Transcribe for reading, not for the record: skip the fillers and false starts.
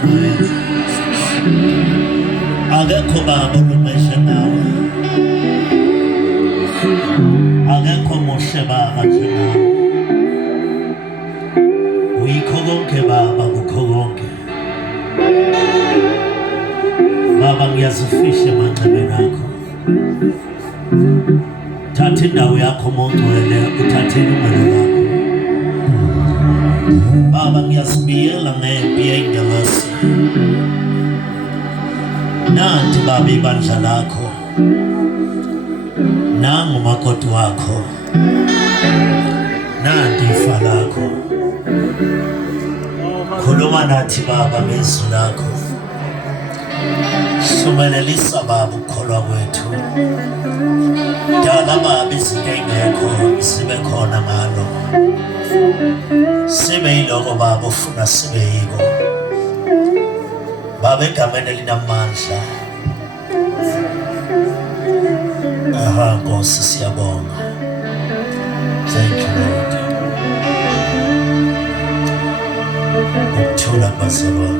kwenza. Akekho baba olumeshe nawe, akekho muhle baba njengawe. Uyikho konke baba, kukho konke. Baba ngiyazifihla emanxebeni akho. Thatha indawo yakho mongcwele, uthathe ilungelo lakho. Baba ngiyazibiyela ngempi yey'ngelosi. Nanti baba ibandla lakho, nangu umakoti wakho, nanti ifa lakho. Khuluma nathi baba ngezwi lakho. Hlumelelisa baba ukukholwa kwethu. Dala baba izinto ey'ngekho zibe khona ngalo. Sibe yiloko baba ufuna sibe yiko. Baba egameni elinamandla. Nkosi siyabonga. Thank you Lord. Ukuthula bazalwane.